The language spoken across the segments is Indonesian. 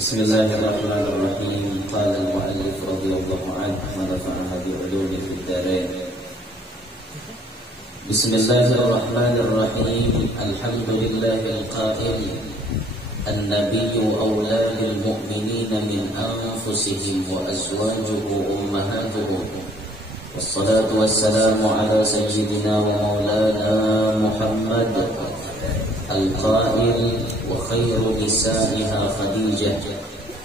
Bismillahirrahmanirrahim. Qala al-mu'allif radhiyallahu anhu wa nafa'ana bi 'ulumihi fid dharain. Bismillahirrahmanirrahim. Alhamdulillahil qa'il an-nabiyyu awla bil mu'minina min anfusihim wa azwajuhu ummahatuhum. Wassalatu wassalamu ala sayyidina wa maulana Muhammad al-qa'il wa khairu nisaiha Khadijah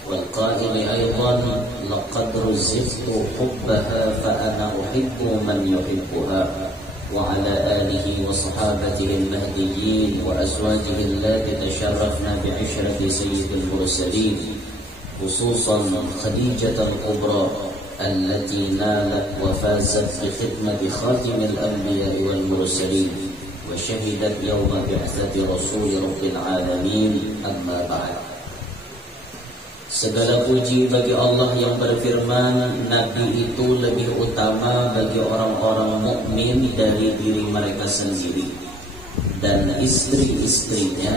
wal qa'il aydan laqad ruzqtu hubbaha fa ana uhibbu man yuhibbuha wa ala alihi wa sahabatihi al-mahdiyyin wa azwajihi allati tasharrafna bi'ishrati sayyidil mursalin khususan Khadijah al-kubra التي نالت وفازت بخدمة خاتم الأنبياء والمرسلين وشهدت يوم بعثة رسول رب العالمين أما بعد. Segala puji bagi Allah yang berfirman, Nabi itu lebih utama bagi orang-orang mukmin dari diri mereka sendiri, dan istri-istrinya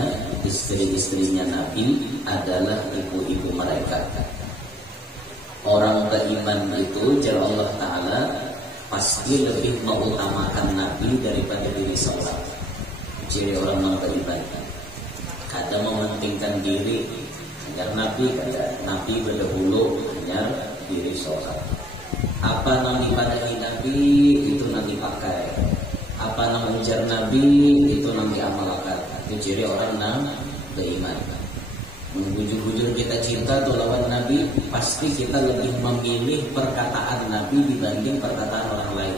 Nabi adalah ibu-ibu mereka. Orang beriman itu, jalla Allah Ta'ala, pasti lebih mengutamakan Nabi daripada diri seorang. Ciri orang yang beriman, kadang mementingkan diri agar Nabi berdahulu agar diri seorang. Apa yang dipadahi Nabi itu nanti pakai, apa yang mengejar Nabi itu nanti amalkan. Itu ciri orang yang beriman. Bujur-bujur kita cinta atau lawan Nabi, pasti kita lebih memilih perkataan Nabi dibanding perkataan orang lain.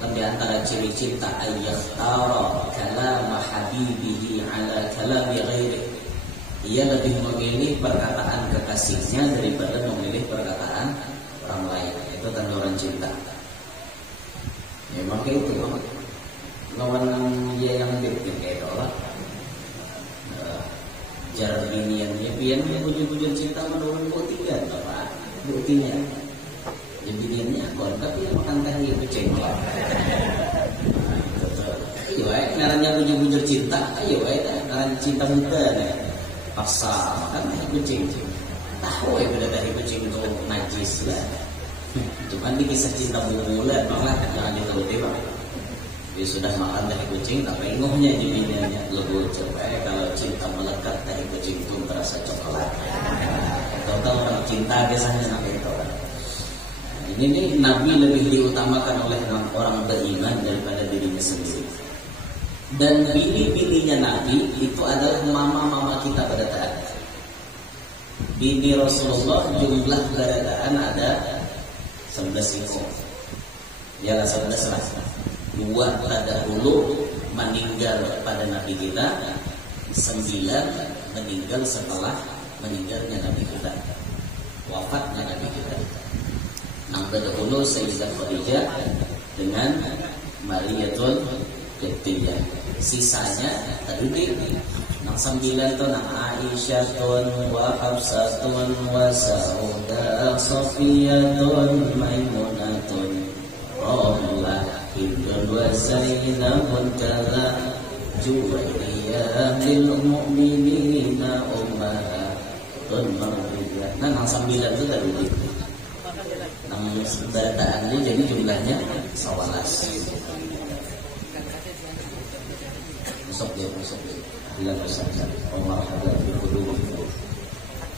Kan di antara ciri cinta ayyakhtara kalam habibihi ala kalam ghairi. Ia lebih memilih perkataan kekasihnya daripada memilih perkataan orang lain. Itu kan orang cinta. Ya maka itu lawan dia yang bikin kayak orang. Jarak biniannya, biannya bujur-bujur cinta menurun buktikan Bapak, buktinya. Ya biniannya akon, tapi yang makan tahi kucing lah. Ayo, ngarannya bujur-bujur cinta, ayo, ngaran cinta muda nih. Paksa makan tahi kucing. Tahu ya pada tahi kucing itu najis lah. Cuman di kisah cinta mula malah jangan dituruti Pak. Dia sudah makan tahi kucing, tapi inguhnya jadinya lebih coba kalau cinta melekat tahi kucing itu terasa coklat. Kalau orang cinta biasanya sampai itu. Ini Nabi lebih diutamakan oleh orang beriman daripada dirinya sendiri. Dan bini-bininya Nabi itu adalah mama-mama kita pada saat bini Rasulullah jumlah keberadaan ada 11 ekor. Ya 11 lah. 2 terdahulu meninggal pada Nabi kita, 9 meninggal setelah meninggalnya Nabi kita, wafatnya Nabi kita. Yang terdahulu Sayyidah Khadijah dengan Mariyatul Qibtiyah. Sisanya tadi yang 9 itu Aisyatun wa Hafsatun wa Saudah Safiyatun Maimunatun Ramlah Ibn wa Zainabun kala Juwairiyah lil mu'minina ummahatun marwiyah. Nah, yang 9 itu tadi yang beradaannya jadi jumlahnya 11. Musab dia bila besar Umar ada di kudu.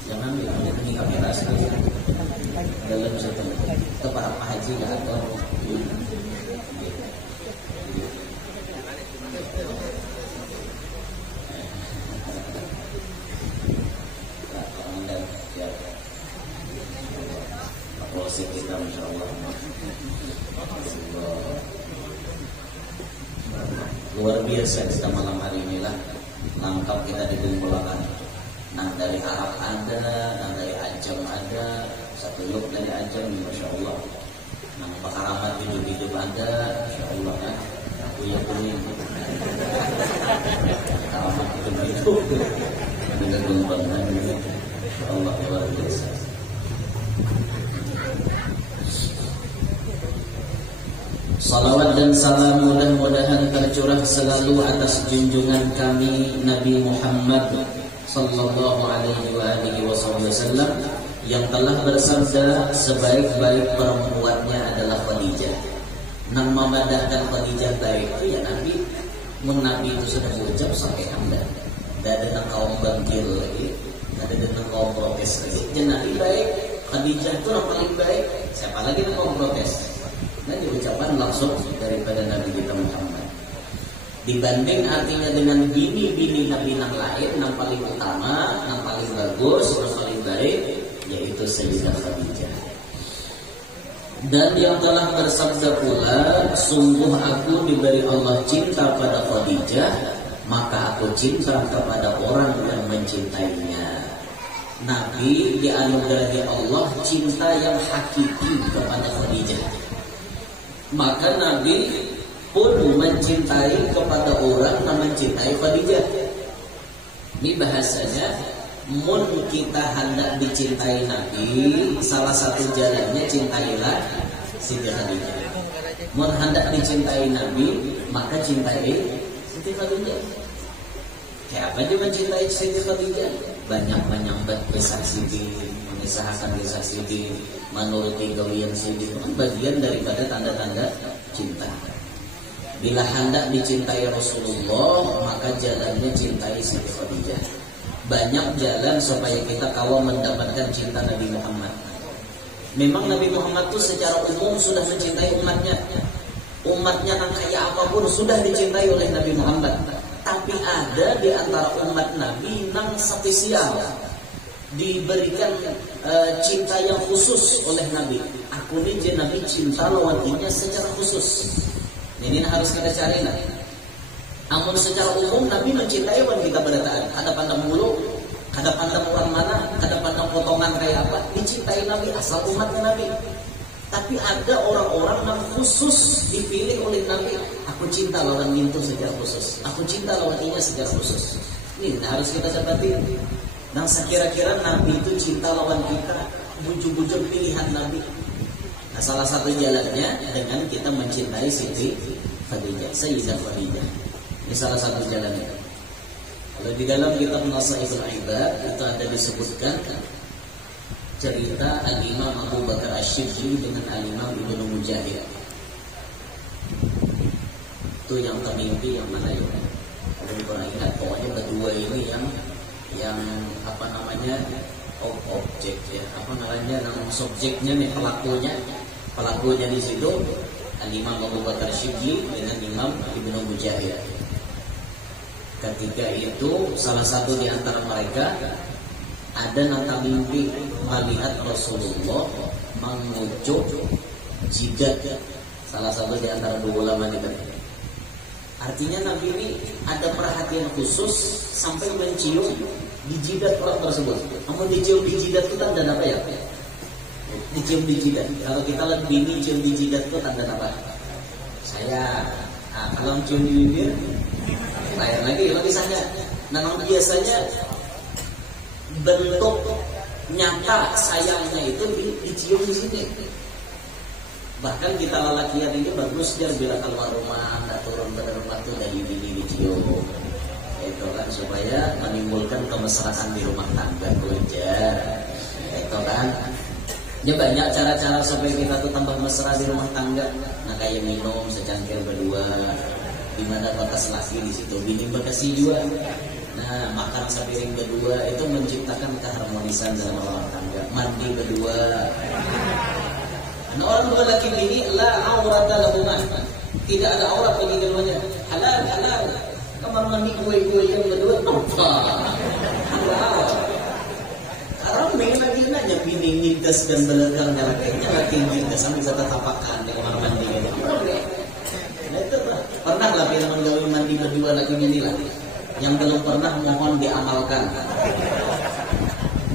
Jangan bilang ini kamera sekali dalam satu itu para haji atau kita insyaallah luar biasa kita malam hari inilah lengkap kita dikumpulkan. Nah dari Arab ada, nah dari Ajam ada, satu yuk dari Ajam, masya Allah. Nah pakaramat hidup ada, masya Allah ya. Aku ya kuning. Pakaramat hidup dengan gembang, masya Allah luar biasa. Salawat dan salam mudah-mudahan tercurah selalu atas junjungan kami Nabi Muhammad sallallahu alaihi wa alihi wasallam yang telah bersabda sebaik-baik perempuannya adalah Khadijah. Nang memadahkan Khadijah baik itu ya Nabi. Mun Nabi itu sudah berucap sampai Anda. Tidak ada kaum bangkil lagi, tidak ada kaum protes lagi. Jadi Nabi baik, Khadijah itu yang paling baik. Siapa lagi yang kaum protes? Nah diucapkan langsung daripada Nabi kita Muhammad. Dibanding artinya dengan bini-bini Nabi yang lain, yang paling utama, yang paling bagus, yang paling baik, yaitu Sayyidah Khadijah. Dan yang telah bersabda pula, sungguh aku diberi Allah cinta pada Khadijah, maka aku cinta kepada orang yang mencintainya. Nabi dianugerahi Allah cinta yang hakiki kepada Khadijah. Maka Nabi pun mencintai kepada orang yang mencintai Khadijah. Ini bahasanya, mun kita hendak dicintai Nabi, salah satu jalannya cintailah Siti Khadijah. Mun hendak dicintai Nabi, maka cintai Siti Khadijah. Kayak apa aja mencintai Siti Khadijah? Banyak-banyak kisah Siti, mengisahkan kisah Siti, menuruti gawian Siti, itu kan bagian daripada tanda-tanda cinta. Bila hendak dicintai Rasulullah, maka jalannya cintai Siti Khadijah. Banyak jalan supaya kita kawal mendapatkan cinta Nabi Muhammad. Memang Nabi Muhammad itu secara umum sudah mencintai umatnya. Umatnya yang kaya apapun sudah dicintai oleh Nabi Muhammad. Tapi ada di antara umat Nabi yang spesial, diberikan cinta yang khusus oleh Nabi. Aku ini Nabi cinta lawannya secara khusus. Ini harus kita cari lah. Namun secara umum Nabi mencintai orang kita berataan. Ada pandang mulu, ada pandang orang mana, ada pandang potongan kayak apa, dicintai Nabi asal umatnya Nabi. Tapi ada orang-orang yang khusus dipilih oleh Nabi. Aku cinta lawan itu secara khusus. Aku cinta lawan ini secara khusus. Ini harus kita dapati. Dan sekira-kira Nabi itu cinta lawan kita, bujuk-bujuk pilihan Nabi. Nah, salah satu jalannya dengan kita mencintai Siti Khadijah, Sayyidah Khadijah. Ini salah satu jalannya. Kalau di dalam kitab Nasaihul Ibad itu ada disebutkan cerita Al-Imam Abu Bakar Asy-Syibli dengan Al-Imam Ibnu Mujahid. Itu yang termimpi yang mana ya? Kalau pernah ingat, pokoknya berdua ini yang apa namanya objek ya, apa namanya subjeknya nih, pelakunya di situ Al-Imam Abu Bakar Asy-Syibli dengan Imam Ibnu Mujahid. Ketika itu salah satu di antara mereka ada nanta mimpi melihat Rasulullah mengucuk jidat salah satu di antara dua ulama itu. Artinya Nabi ini ada perhatian khusus sampai mencium di jidat orang tersebut. Namun dicium di jidat itu tanda apa ya? Dicium di jidat. Kalau kita lihat bini cium di jidat itu tanda apa? Saya. Kalau cium di bibir, lain lagi misalnya. Nah, biasanya bentuk nyata sayangnya itu dicium di sini. Bahkan kita lelakian ini bagus dia bila keluar rumah, nggak turun ke rumah tuh dari bini dicium. Itu kan supaya menimbulkan kemesraan di rumah tangga aja. Itu kan. Ini banyak cara-cara supaya kita tuh tambah mesra di rumah tangga. Nah, kayak minum secangkir berdua. Di mana batas laki di situ, bini bekasi juga. Nah, makan sepiring berdua itu menciptakan keharmonisan dalam rumah tangga. Mandi berdua. Nah, orang berdua laki bini la aurata lahuma. Tidak ada aurat bagi keduanya. Halal. Kamar mandi gue yang berdua. Halal. Ramai lagi nanya bini nindas dan belegang kayaknya lagi nindas sampai bisa tatapakan di kamar mandi. Pernah lah kita menggawe mandi berdua lagi bini lah. Yang belum pernah mohon diamalkan.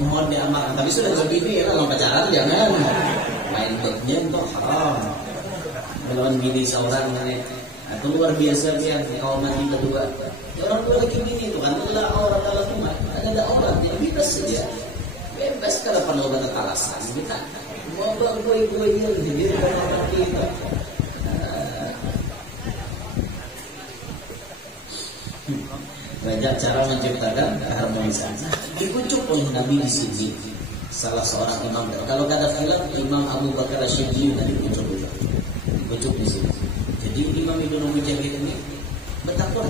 Mohon diamalkan. Tapi sudah berbini ya, kalau pacaran jangan main bednya itu haram. Melawan bini seorang ini. Nah, itu luar biasa dia kalau mandi berdua. Ya, orang tua lagi bini itu kan adalah orang dalam rumah. Ada orang yang bebas saja. Bebas kalau perlu ada alasan kita. Mau gue yang jadi orang kita. banyak cara menciptakan keharmonisan. Dibujuk oleh Nabi di sini salah seorang imam. Kalau ada film Imam Abu Bakar Asy'ari dibujuk di sini. Jadi Imam Ibnu Mujahid ini betapa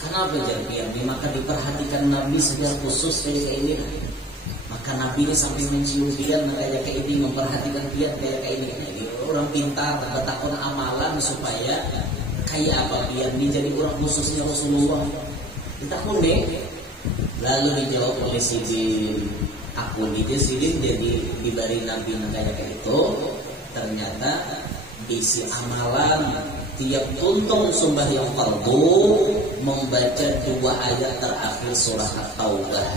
kenapa jadi maka diperhatikan Nabi secara khusus kayak ini. Maka Nabi ini sampai mencium dia kayak ini, memperhatikan dia kayak ini. Jadi orang pintar bertakon amalan supaya kayak apa dia menjadi orang khususnya Rasulullah. Kita kuning. Lalu dijawab oleh Sidin, aku dia Sidin jadi diberi Nabi kayak itu. Ternyata isi amalan tiap tuntung sembahyang fardu membaca 2 ayat terakhir surah At-Taubah.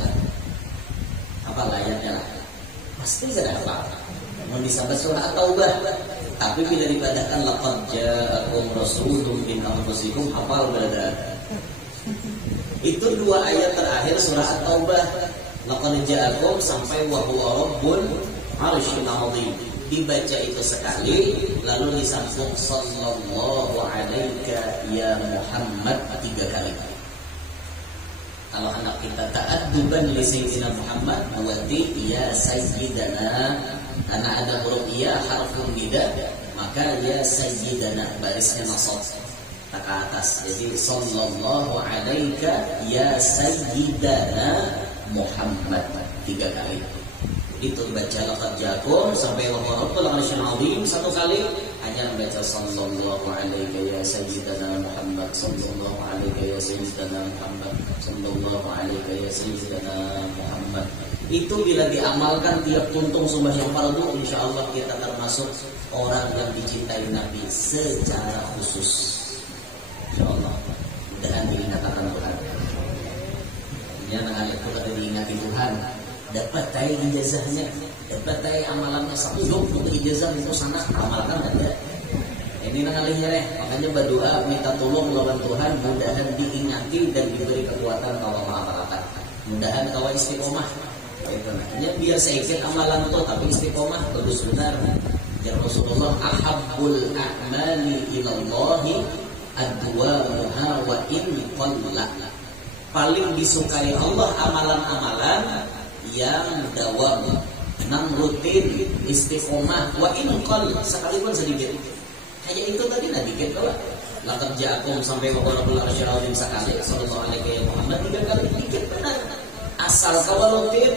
Apa ayatnya lah? Pasti tidak apa. Mau disabet surah At-Taubah. Tapi bila dibadakan laqad ja'akum rasulun min anfusikum, hafal berada. Itu 2 ayat terakhir surah At-Taubah. Laqad ja'akum sampai wa huwa rabbul arsyil azim. Dibaca itu sekali, lalu disambung sallallahu alaika ya Muhammad 3 kali. Kalau anak kita ta'adduban li sayyidina Muhammad, berarti ya sayyidana, karena ada huruf ya harfun nida, maka ya sayyidana barisnya nasab tak ke atas. Jadi sallallahu alaika ya sayyidana Muhammad 3 kali. Itu baca laqad ja'akum sampai wa rabbul arsyil azim 1 kali, hanya membaca sallallahu alaika ya sayyidana Muhammad, sallallahu alaika ya sayyidana Muhammad, sallallahu alaika ya sayyidana Muhammad. Itu bila diamalkan tiap tuntung sembahyang fardu, insyaallah kita termasuk orang yang dicintai Nabi secara khusus. Insyaallah. Mudah-mudahan diingatkan Tuhan. Ya, dengan itu kita diingati Tuhan. Dapat tahu ijazahnya, dapat tahu amalannya, satu untuk ijazah itu sana amalkan ada. Ini nangalihnya makanya berdoa minta tolong lawan Tuhan, mudahan diingati dan diberi kekuatan kalau masyarakat. Mudahan kau istiqomah. Itu makanya biar sedikit amalan itu tapi istiqomah bagus benar. Ya Rasulullah ahabbul a'mali ilallahi adwamuha wa in qalla. Paling disukai Allah amalan-amalan yang dawam, nang rutin, istiqomah, wa in qall, sekalipun sedikit. Kayak itu tadi dikit kalau laqad ja'akum sampai wa rabbul arsyil azim sekali, sallallahu alaihi Muhammad 3 kali dikit benar. Asal kau rutin,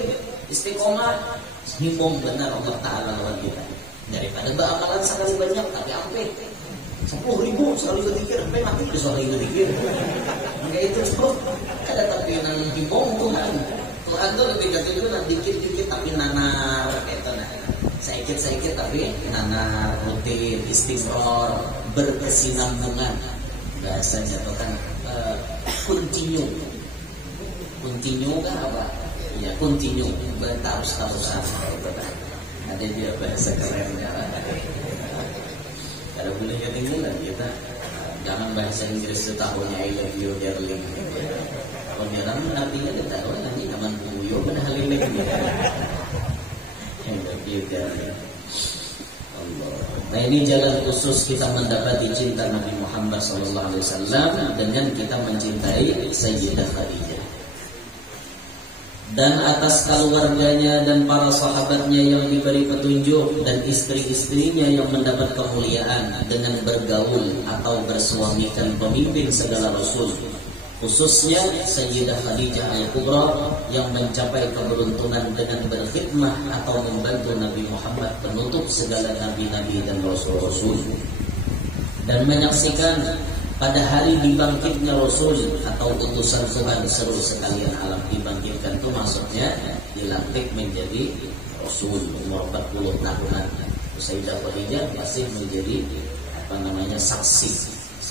istiqomah, himbong benar Allah Taala lawan kita. Daripada beramalan sekali banyak tapi ampe 10.000 sekali berzikir sampai mati besok lagi berzikir. Enggak itu tuh. Ada tapi nang himbong Tuhan. Tuhan tuh lebih kata itu dikit-dikit tapi nanar gitu nah. Sedikit-sedikit tapi nanar, rutin, istimror, berkesinambungan. Bahasanya itu kan continue. Continue kan apa? Ya continue, berterus-terusan gitu kan. Ada dia bahasa kerennya. Kalau boleh ketinggalan kita jangan bahasa Inggris setahunnya I love you darling. Kalau dia orang artinya dia tahu nanti kaman buyo pada hal ini lagi. I love you darling. Allah. Nah ini jalan khusus kita mendapati cinta Nabi Muhammad SAW dengan kita mencintai Sayyidah Khadijah. Dan atas keluarganya dan para sahabatnya yang diberi petunjuk dan istri-istrinya yang mendapat kemuliaan dengan bergaul atau bersuamikan pemimpin segala rasul, khususnya Sayyidah Khadijah Al-Kubra yang mencapai keberuntungan dengan berkhidmah atau membantu Nabi Muhammad penutup segala nabi-nabi dan rasul-rasul, dan menyaksikan pada hari dibangkitnya Rasul atau utusan Tuhan seluruh sekalian alam. Dibangkitkan itu maksudnya dilantik menjadi Rasul umur 40 tahunan. Sayyidah Khadijah masih menjadi saksi,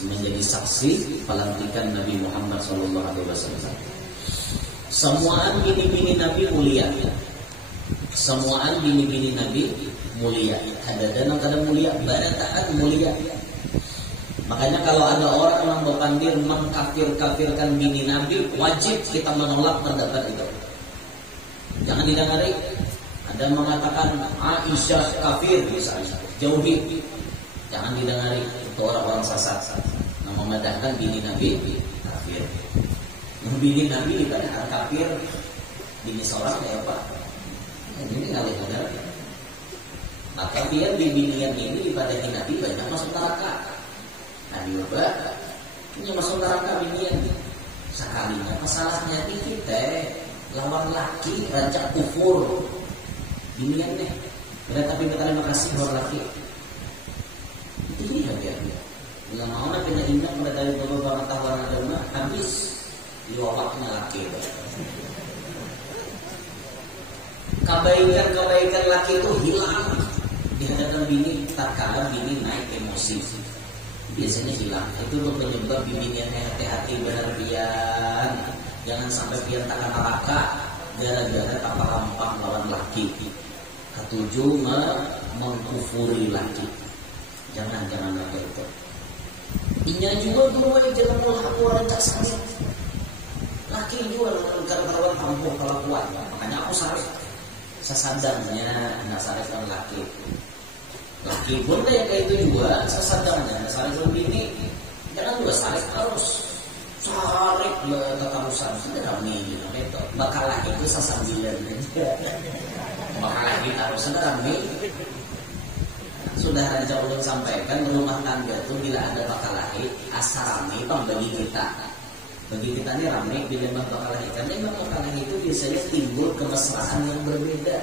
menjadi saksi pelantikan Nabi Muhammad SAW. Semuaan bini-bini Nabi mulia. Semuaan bini-bini Nabi mulia. Ada dan kada mulia, barataan mulia. Makanya kalau ada orang yang berpandir mengkafir-kafirkan bini Nabi, wajib kita menolak pendapat itu. Jangan didengari. Ada mengatakan Aisyah kafir misalnya, jauhi. Jangan didengari, itu orang-orang sesat. Nah, memadahkan bini Nabi kafir. Bini Nabi di pada kafir, bini seorang ya Pak. Ini ngalih benar. Maka dia di binian ini pada Nabi banyak masuk neraka. Nabi juga punya masuk neraka binian. Sekalinya masalahnya kita lawan laki rancak kufur binian deh. Tapi berterima kasih buat laki. Itu dia dia. Bila mau nak kena ingat pada dari beberapa tawaran agama habis diwawaknya laki. Kebaikan laki itu hilang di hadapan bini tatkala bini naik emosi. Biasanya hilang. Itu penyebab bini yang hati-hati berlebihan. Jangan sampai biar takkan neraka gara-gara tak rampang lawan laki. Ketujuh, mengkufuri laki. Jangan lagi itu. Inya juga dua jangan mulai aku rancak sakit. Laki juga karena tampuh kalau kuat. Makanya aku sarif. Sesadarnya anak sarif kan laki. Laki pun kayak itu juga sesadarnya. Sarif bini jangan dua sarif terus. Sarif kekarusan sudah ramai gitu. Bakalah itu sesambilan aja. Bakalah kita harus ramai. Sudah Raja Ulun sampaikan rumah tangga itu bila ada bakalahi asa ramai bagi kita. Bagi kita ini ramai bila bakalahi. Karena memang bakalahi itu biasanya timbul kemesraan yang berbeda.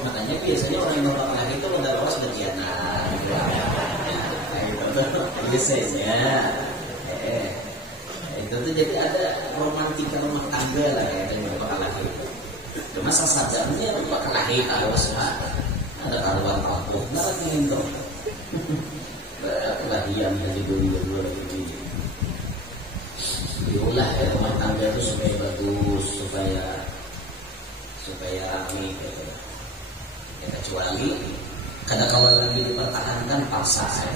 Makanya biasanya orang yang bakalahi itu udah lolos berkhianat. Biasanya itu tuh jadi ada romantika rumah tangga lah ya dengan bakalahi. Cuma sasarannya bakalahi harus ada karuan aku nggak lagi itu kelahian dari dulu lagi diulah ya rumah tangga itu supaya bagus supaya rame gitu. Ya, kecuali kadang-kadang lagi dipertahankan paksa ya.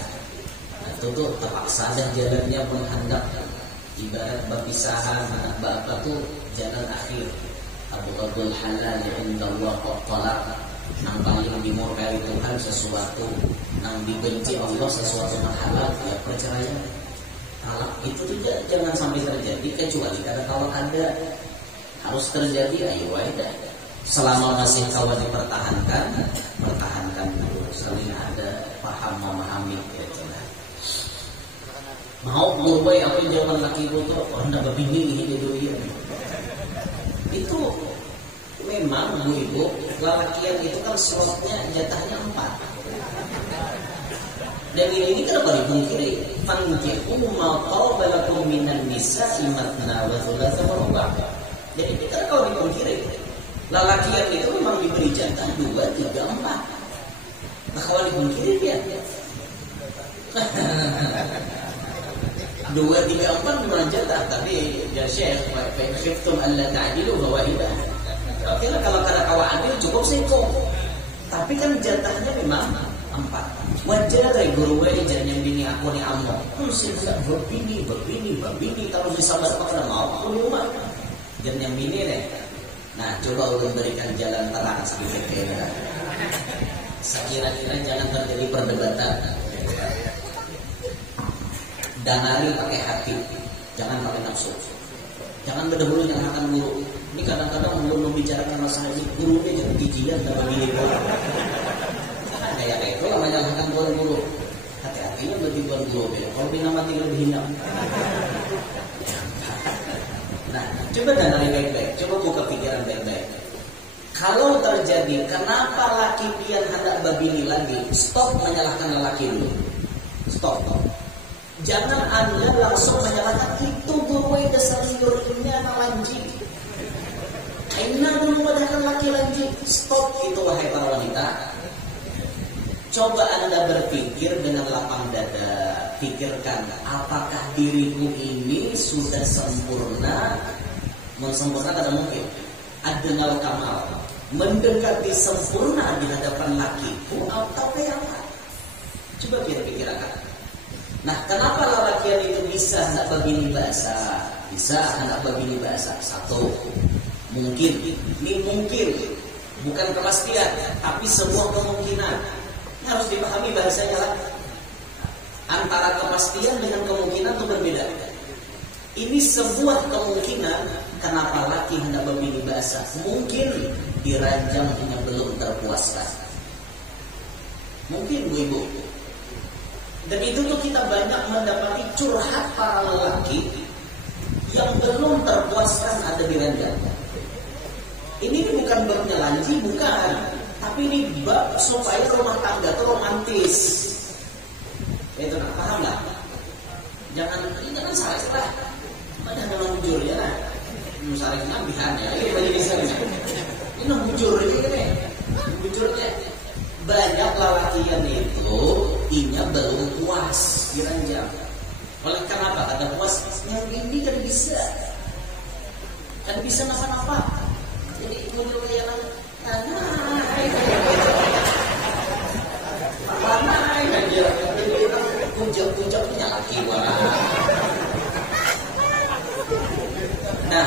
Nah, itu tuh terpaksa dan jalannya menghandak ibarat berpisahan apa tuh jalan akhir abul halal inda Allah tolak. Nang paling dimurkai Tuhan sesuatu, nang dibenci Allah sesuatu yang halal, ya perceraian. Talak itu juga jangan sampai terjadi kecuali kalau ada harus terjadi, ayo ada. Selama masih kawan dipertahankan, pertahankan dulu. Saling ada paham memahami gitu lah. Mau berubah aku jawaban laki itu tuh, anda berbini ini dia. Itu memang ibu lelakian itu kan slotnya jatahnya 4. Dan ini kenapa dipungkiri? Fankihu ma qabalakum minan nisa'i matna wa thulatha wa ruba'. Jadi kita kalau dipungkiri lelakian itu memang diberi jatah 2, 3, 4. Nah kalau dipungkiri dia 2, 3, 4 memang jatah. Tapi ya Syekh fa khiftum alla ta'dilu fawahida. Oke lah kalau kawan adil cukup singkong. Tapi kan jatahnya memang 4. Wajar ya guru wajar yang bini aku ni amo. Sudah berbini kalau bisa berapa mau aku rumah. Dan yang bini deh. Nah coba ulun berikan jalan terang sedikit ya. Sekira-kira jangan terjadi perdebatan. Danari pakai hati, jangan pakai nafsu. Jangan berdahulu yang akan guru. Ini kadang-kadang belum membicarakan masalah ini, gurunya jadi gigian dan memilih bola. Kayak itu yang menyalahkan guru. Hati-hatinya lebih guru ya. Kalau dinamati lebih hina. Nah, coba dari baik-baik, coba buka pikiran baik-baik. Kalau terjadi, kenapa laki pian hendak babini lagi? Stop menyalahkan lelaki dulu. Stop. Jangan Anda langsung menyalahkan itu guru dasar hidupnya nalanji. Aina dulu padahal laki-laki. Stop itu wahai para wanita. Coba Anda berpikir dengan lapang dada. Pikirkan apakah diriku ini sudah sempurna? Sempurna tidak mungkin. Adnal kamal, mendekati sempurna di hadapan lakiku atau apa? Coba pikirkan. Nah, kenapa lelakian itu bisa hendak begini bahasa? Bisa hendak begini bahasa. Satu, mungkin, ini mungkin, bukan kepastian, tapi semua kemungkinan. Ini harus dipahami bahasanya lah. Antara kepastian dengan kemungkinan itu berbeda. Ini Ini sebuah kemungkinan kenapa laki hendak membini bahasa. Mungkin diranjang hanya belum terpuaskan. Mungkin ibu. Dan itu tuh kita banyak mendapati curhat para lelaki yang belum terpuaskan ada di ranjang. Ini bukan bab nyelanji, bukan. Tapi ini bab supaya rumah tangga itu romantis. Itu paham nggak? Jangan salah. Mana memang bujur ya nah. Misalnya nambihan ya. Ini bagi misalnya. Ini bujur ini. Bujurnya banyak lelakian itu inya belum puas di ranjang. Oleh karena apa? Ada puas. Yang ini kan bisa apa-apa. Jadi bujur yang puncak punya laki Nah,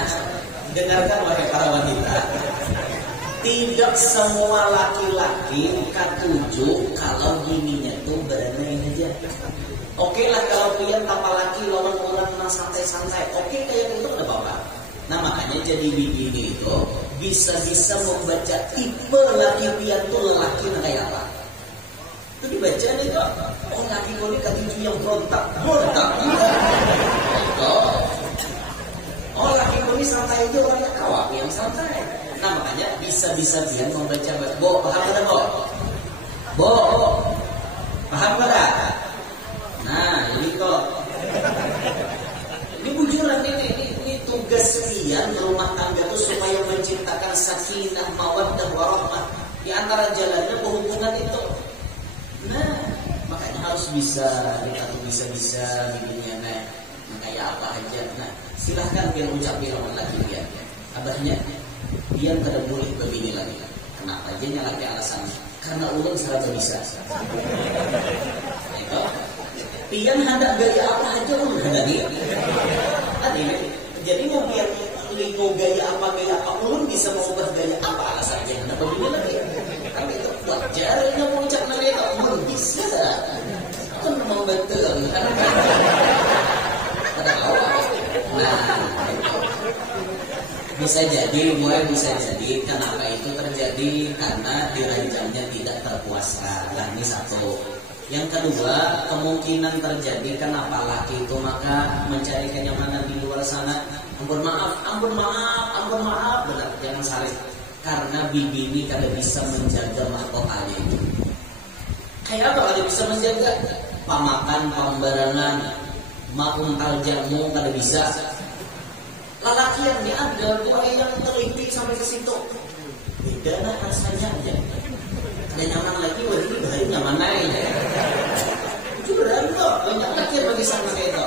dengarkan wahai para wanita, tidak semua laki-laki katuju kalau gininya tuh berenang aja. Oke lah kalau pian tanpa laki lawan orang santai-santai, oke kayak gitu ada apa-apa. Nah makanya jadi begini itu bisa-bisa membaca tipe laki pian tuh lelaki kayak apa. Itu dibaca nih kok. Oh laki kau ini katuju yang berontak. Oh laki kau ini santai aja orangnya kawak yang santai. Nah makanya bisa-bisa pian membaca. Bo paham ada Bo paham pada. Nah ini kok. Ini bujuran ini tugas pian rumah tangga itu supaya menciptakan sakinah mawaddah warahmah di antara jalannya hubungan itu. Nah, makanya harus bisa bikinnya kayak apa aja. Nah, silahkan biar ucap lawan lagi biar. Abahnya biar kada boleh begini lagi. Kenapa aja nyalaki alasan? Karena ulun salah bisa. Itu pian hendak gaya apa aja ulun hendak dia. Jadi mau biar mau gaya apa ulun bisa mengubah gaya apa alasannya hendak begini lagi. Tapi itu wajar yang mengucap mereka ulun bisa. Kan memang betul karena ada awal. Nah, bisa jadi kenapa itu terjadi karena dirancangnya tidak terpuaskan. Nah, ini satu. Yang kedua, kemungkinan terjadi kenapa laki itu maka mencari kenyamanan di luar sana. Ampun maaf, benar, jangan saling. Karena bibi ini kada bisa menjaga mahkotanya itu. Kayak apa kada bisa menjaga? Pamakan, pembarangan, makuntal jamu kada bisa. Lelaki yang ini ada dua yang teliti sampai ke situ. Beda lah rasanya aja. Ada nyaman lagi, wah ini bahaya nyaman naik. Itu beran kok, banyak lagi yang bagi sana kayak itu.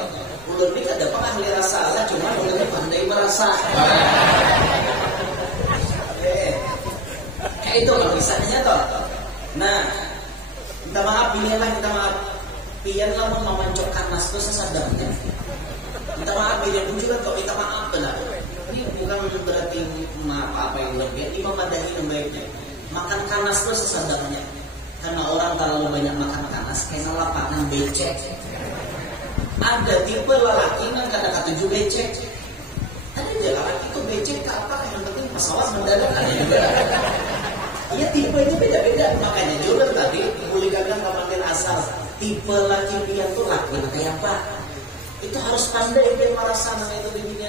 Ulun ini kada apa ahli rasa lah, cuma ulunnya pandai merasa. Kayak itu lah misalnya toh. Nah, minta maaf, pian lah mau memancokkan mas itu sesadarnya. Minta maaf, pian bujuran kok minta maaf benar. Ini bukan berarti apa yang lebih, ini memadahi yang baiknya. Makan kanas itu sesadarnya. Karena orang terlalu banyak makan kanas, kena lapangan becek. Ada tipe lelaki yang kadang ketujuh becek. Ada aja lelaki itu becek ke apa? Yang penting pesawat mendadak ada juga. Iya tipe itu beda-beda. Makanya juga tadi muligakan kamatin asal. Tipe laki pian tuh laki kayak apa? Itu harus pandai dia merasa itu begini.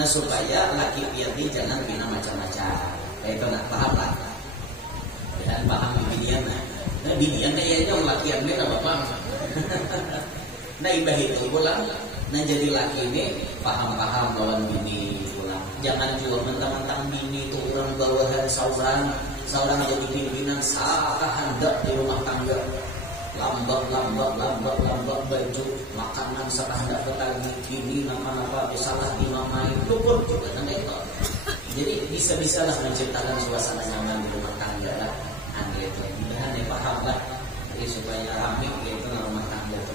Nah supaya laki pian ini jangan bina macam-macam. Itu nak paham lah. Dan paham binian. Nah binian kayaknya lakian ini apa? Nah ibah itu pulang. Nah jadi laki ini paham-paham lawan bini pulang. Jangan juga mentang-mentang bini itu orang bawahan seorang jadi pimpinan salah hendak di rumah tangga. Lambak baju makanan salah hendak petani ini nama-nama salah dimamai lupa juga nanti itu. Jadi bisa-bisalah menciptakan suasana nyaman di rumah tangga lah. Anda itu mudah-mudahan paham lah. Jadi supaya ramai itu rumah tangga itu.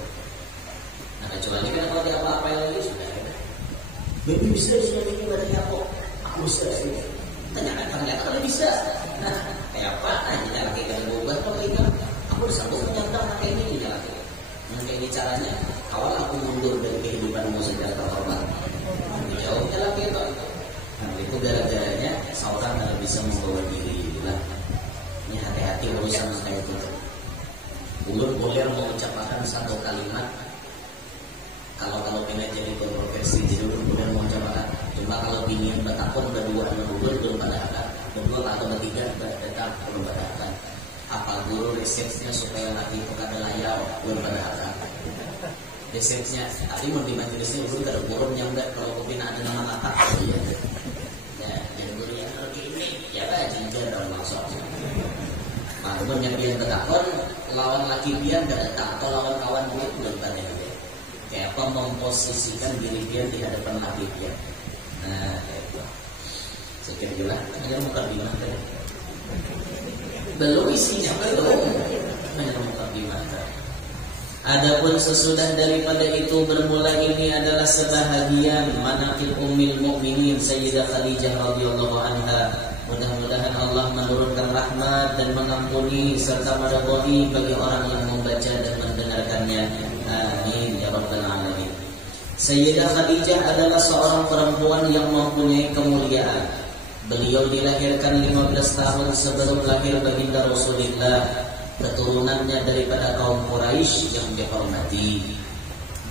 Nah kecuali kan kalau tidak apa-apa lagi sudah ada. Baby bisa disini berarti apa? Aku bisa sih. Ternyata kalau bisa. Nah kayak apa? Nah jadi lagi kalau berubah kalau itu aku disambung menyantang kayak ini jadi lagi. Yang kayak ini caranya. Awal aku mundur dari kehidupanmu secara terhormat. populer mengucapkan satu kalimat. Kalau pengen jadi kontroversi, jadi populer mengucapkan. Cuma kalau ingin bertakun berdua belum pada akan, berdua atau bertiga berdatang belum pada akan. Apa guru resepnya supaya lagi perkara layau belum pada akan. Resepnya tadi mau di majelisnya belum ada guru yang enggak kalau kepina ada nama mata. Iya. Ya, jadi gurunya ini ya lah jinjar dalam maksud. Maklum yang dia bertakun lawan laki dia enggak datang atau lawan kawan dia belum pada dia. Kayak apa memposisikan diri dia di hadapan laki dia. Nah, itu. Saya kira jelas. Hanya mukadimah tadi. Belum isinya belum. Hanya mukadimah tadi. Adapun sesudah daripada itu bermula ini adalah sebahagian manaqib ummil mukminin Sayyidah Khadijah radhiyallahu anha. Mudah-mudahan Allah menurunkan rahmat dan mengampuni serta meridhai bagi orang yang membaca dan mendengarkannya. Amin ya rabbal alamin. Sayyidah Khadijah adalah seorang perempuan yang mempunyai kemuliaan. Beliau dilahirkan 15 tahun sebelum lahir baginda Rasulullah. Keturunannya daripada kaum Quraisy yang dihormati.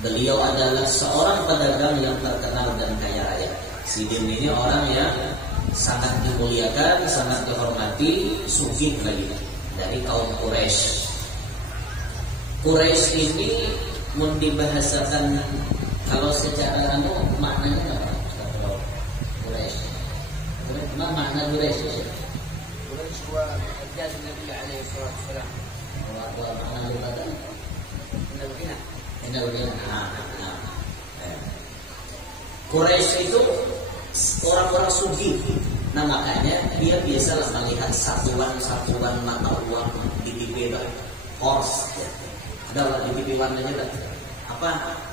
Beliau adalah seorang pedagang yang terkenal dan kaya raya. Sidin ini orang yang sangat dimuliakan, sangat dihormati, sugih lagi dari kaum Quraisy. Quraisy ini mun dibahasakan kalau secara maknanya apa? Quraisy. Makna Quraisy. Quraisy wa hajjaj Nabi alaihi wasallam. Wa makna lugatan. Quraisy itu orang-orang sugih. Nah makanya dia biasalah melihat satuan-satuan mata uang di TV kors. Ada di TV warnanya kan? Apa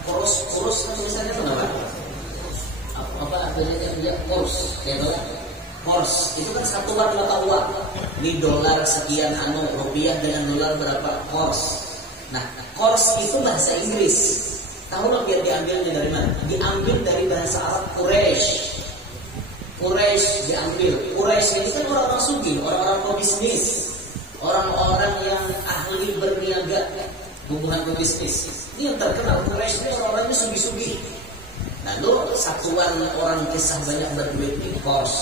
kors tulisannya apa? Apa artinya dia kors? Ya kan? Kors itu kan satuan mata uang. Ini dolar sekian rupiah dengan dolar berapa kors. Nah kors itu bahasa Inggris. Tahu nggak biar diambilnya dari mana? Diambil dari bahasa Arab Quraisy. Quraisy diambil. Quraisy ini kan orang-orang sugih, orang-orang pebisnis, orang-orang yang ahli berniaga, hubungan pebisnis. Ini yang terkenal Quraisy ini orang-orangnya sugih-sugih. Lalu satuan orang kisah banyak berduit ini kors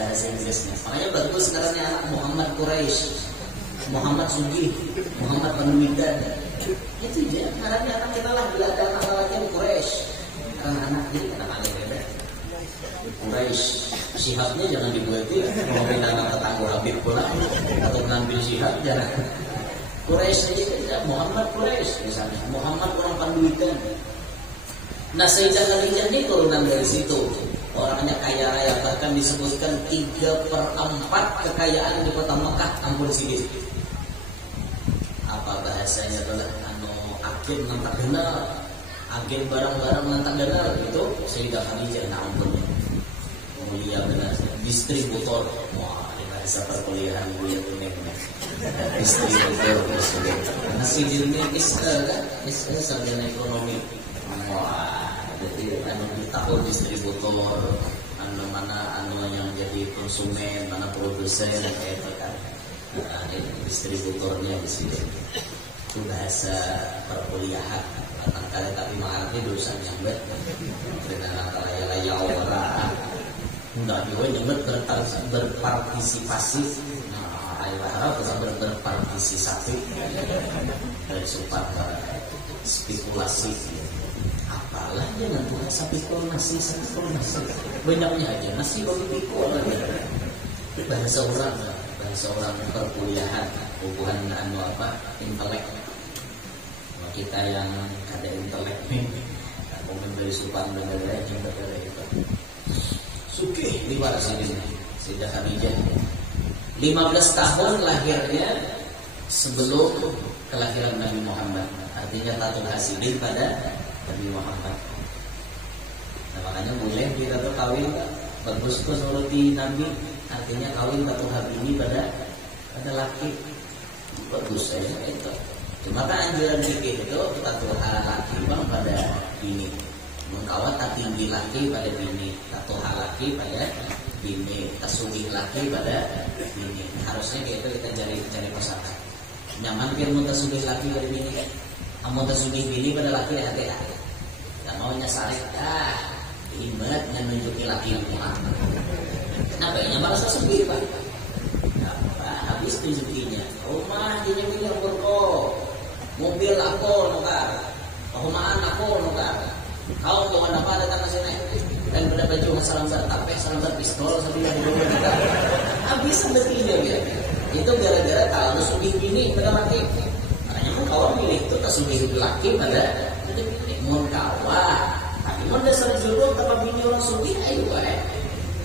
bahasa Inggrisnya. Makanya bagus sekarangnya anak Muhammad Quraisy, Muhammad Sugih, Muhammad Penumidan. Itu dia. Karena anak kita lah bila ada anak-anaknya Quraisy. Anak-anak ini anak-anak beda. Quraisy. Sihabnya jangan dibuat ya. Mau pindah ke tetangga Habib pula atau ngambil sihab jangan. Quraisy aja Muhammad Quraisy misalnya. Muhammad orang Panduitan. Nah Sayyidah Khadijah ini turunan dari situ. Orangnya kaya raya, bahkan disebutkan 3/4 kekayaan di kota Mekah ampun sedikit. Apa bahasanya adalah agen nantak kenal, agen barang-barang nantak kenal itu Sayyidah Khadijah. Nah ampun mulia benar, distributor. Wah ini bahasa perkuliahan gue itu nih. Distributor masih di dunia Isra sarjana ekonomi. Wah, jadi di tahun distributor, mana yang jadi konsumen, mana produsen, kayak itu kan. Nah, ini distributornya di sini. Itu bahasa perkuliahan. Antara tapi maharapnya dosa nyambet. Dengan antara ya orang. Enggak juga nyambet berpartisipasi. Nah, harap kita berpartisipasi dari supaya spekulasi. Apalah jangan buat spekulasi. Banyaknya aja nasi bagi pikul lagi. Bahasa orang perkuliahan, hubungan intelek. Kita yang ada intelek nih, mau membeli supan dan lain-lain itu. Sugih di waras ini, Sayyidah Khadijah. 15 tahun lahirnya sebelum kelahiran Nabi Muhammad. Artinya tatul hasilin pada Nabi Muhammad. Nah, makanya boleh kita tuh kawin bagus tuh nuruti Nabi. Artinya kawin tatul habini pada laki. Bagus aja itu. Cuma kan anjuran fikih itu tatul laki bang pada bini. Mengkawat tak tinggi laki pada bini, tatul laki pada bini, tasugih laki pada bini. Harusnya kayak itu kita cari pasangan. Nyaman kan mun tasugih laki dari bini. Amun tasugih bini pada laki hati-hati. Enggak maunya sarek ibarat yang nunjukin laki yang kuat. Kenapa ya? Merasa sugih Pak. Habis tunjukinya. Rumah dia bilang berko. Mobil aku nukar. Perumahan aku nukar. Kau tuh apa datang ke sini? Dan pada baju salam tapek, salam pistol sambil dulu. Habis sebetulnya dia. Itu gara-gara kalau sugih bini pada laki. Makanya kan kawan milih itu sugih laki pada mun kawan. Tapi mun dasar jodoh tanpa bini orang sugih ayo wae.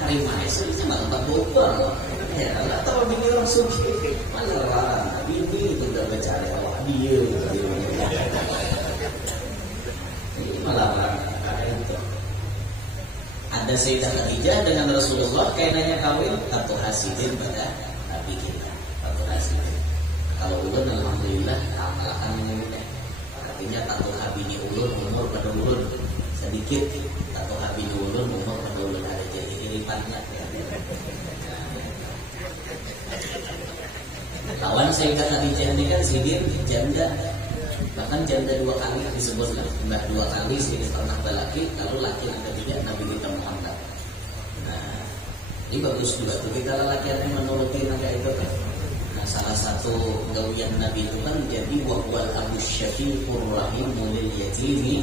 Hari mai seueusnya mah tempat bogor. Ya, lah tanpa bini orang sugih. Mana larang bini itu udah bercari awak dia. Ini malah itu. Ada Sayyidah Khadijah dengan Rasulullah kayaknya kawin Tatu Hasidin pada Nabi kita. Tatu Hasidin. Kalau ulun alhamdulillah amalkan ini. Artinya Tatu Habini ulun umur pada ulun sedikit. Tatu Habini ulun umur pada ulun ada jadi iripannya. Kawan Sayyidah Khadijah ini kan Sidin janda. Bahkan janda 2 kali disebut lah. Mbak 2 kali Sidin pernah berlaki, lalu laki yang ketiga Nabi kita Muhammad. Nah, ini bagus juga tuh kita lelaki yang menuruti naga itu kan. Nah, salah satu gawian Nabi itu kan jadi wal abu syafiqur rahimul yatimi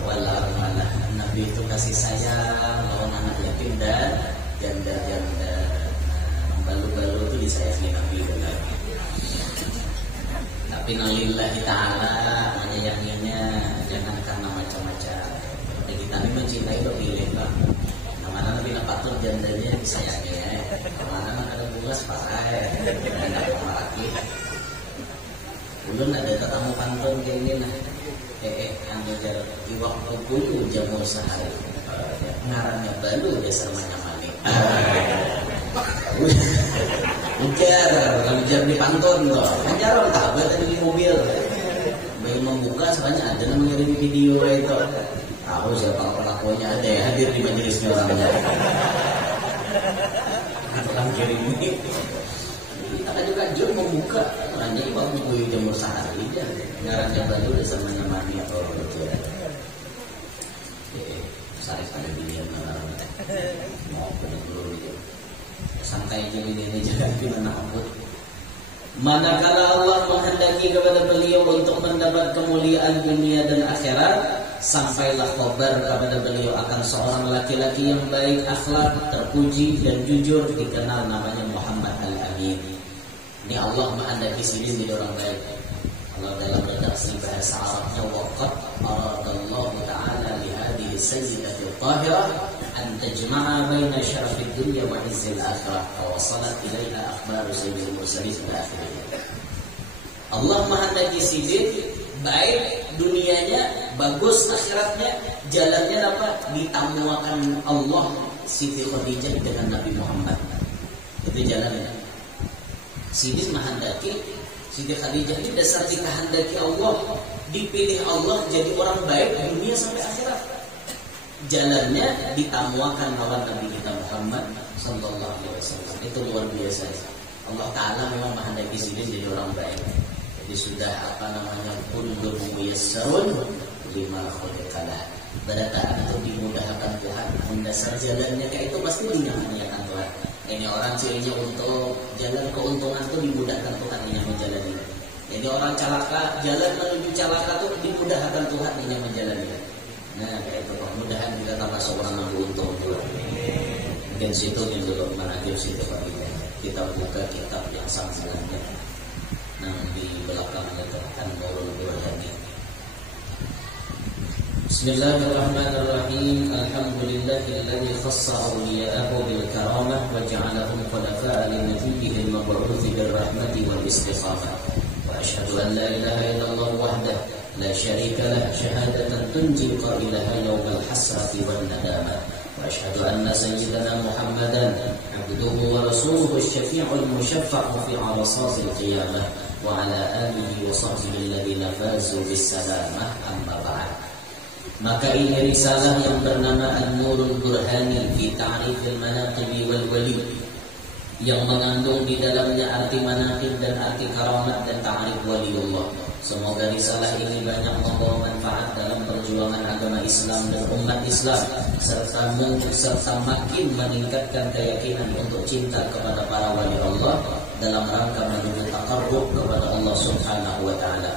wal armalah. Nabi itu kasih sayang lawan anak yatim dan janda-janda. Balu-balu itu disayangi Nabi benar. Tapi nalillahi ta'ala menyayanginya jangan karena macam-macam. Jadi kita ini mencintai itu pilih Pak. Mana Nabi patut jandanya disayangi mana ada bunga sepakai ada sama laki. Ulun ada tetamu pantun kayak ini nah. Anu jarak di waktu kuyu jamu sehari. Ngarannya balu dasar manyamani. Ujar di pantun loh. Kan jarang tak tadi di mobil. Baru membuka sebanyak ada yang mengirim video itu. Tahu siapa pelakunya ada yang hadir di majelisnya orangnya. Orang kirim ini. Kita kan juga jauh membuka. Hanya waktu gue jamur sehari aja. Ngarannya baru sama nyamani atau betul. Saya pada bilian mana. Mau benar dulu gitu. Santai aja ini jangan gimana ampun. Manakala Allah menghendaki kepada beliau untuk mendapat kemuliaan dunia dan akhirat, sampailah kabar kepada beliau akan seorang laki-laki yang baik akhlak, terpuji dan jujur, dikenal namanya Muhammad Al-Amin. Ini Allah menghendaki sini menjadi orang baik. Allah dalam redaksi bahasa Arabnya waqad aradallahu ta'ala li hadhihi sayyidatil tahirah an tajma'a baina syarafid dunya wa izzil akhirah wa wasalat ilaiha akhbaru sayyidil mursalin ila akhirnya. Allah menghendaki Sidin baik dunianya, bagus akhiratnya, jalannya apa? Ditamuakan Allah Siti Khadijah dengan Nabi Muhammad. Itu jalannya. Sidin menghendaki Siti Khadijah ini dasar dikehendaki Allah, dipilih Allah jadi orang baik dunia sampai akhirat. Jalannya ditamuakan lawan Nabi kita Muhammad sallallahu alaihi wasallam. Itu luar biasa. Allah Taala memang menghendaki Sidin jadi orang baik. Jadi sudah kullu muyassarun lima khuliqalah. Berataan itu dimudahkan Tuhan. Mendasar jalannya kayak itu pasti dinamakan Tuhan. Ini orang cirinya untuk jalan keuntungan itu dimudahkan Tuhan yang menjalani. Jadi orang celaka, jalan menuju celaka itu dimudahkan Tuhan yang menjalani. Nah, kayak itu mudahan kita tambah seorang yang beruntung dulu. Mungkin situ yang dulu manajib situ Pak. Kita buka kitab yang sama sebenarnya. Nah, di belakangnya itu An-Nurul Burhani. Bismillahirrahmanirrahim. Alhamdulillahilladzi khassa awliya'ahu bil karamah wa ja'alahum khulafa'a li nabiyyihil mab'uts bil rahmati wal istiqamah. Wa asyhadu an la ilaha illallah wahdahu la syarika lah syahadatan tunji qailaha yawmal hasrati wan nadamah. Wa asyhadu anna sayyidana Muhammadan abduhu wa rasuluhu asy-syafi'ul musyaffa'u fi 'arasatil qiyamah wa 'ala alihi wa sahbihi alladhina fazu bis salamah amma ba'd. Maka ini risalah yang bernama An-Nurul Burhani fi Ta'rifil Manaqib wal Wali. yang mengandung di dalamnya arti manaqib dan arti karamat dan ta'rif waliullah. Semoga risalah ini banyak membawa manfaat dalam perjuangan agama Islam dan umat Islam, serta makin meningkatkan keyakinan untuk cinta kepada para wali Allah dalam rangka menuju taqarrub kepada Allah Subhanahu wa taala.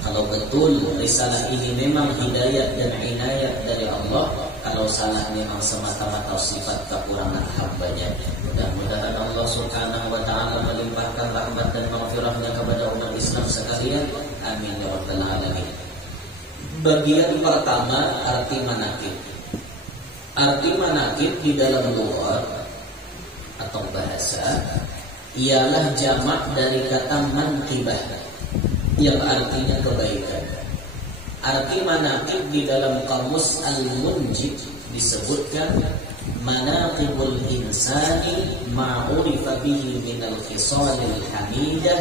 Kalau betul risalah ini memang hidayat dan inayat dari Allah, kalau salah memang semata-mata sifat kekurangan hamba-Nya. Mudah-mudahan Allah Subhanahu wa taala melimpahkan rahmat dan maghfirah-Nya kepada umat Islam sekalian. Amin ya rabbal alamin. Bagian pertama, arti manaqib. Arti manaqib di dalam lughat atau bahasa ialah jamak dari kata manqibah yang artinya kebaikan. Arti manaqib di dalam kamus Al-Munjid disebutkan manaqibul insani ma'urifa bihi minal khisalil hamidah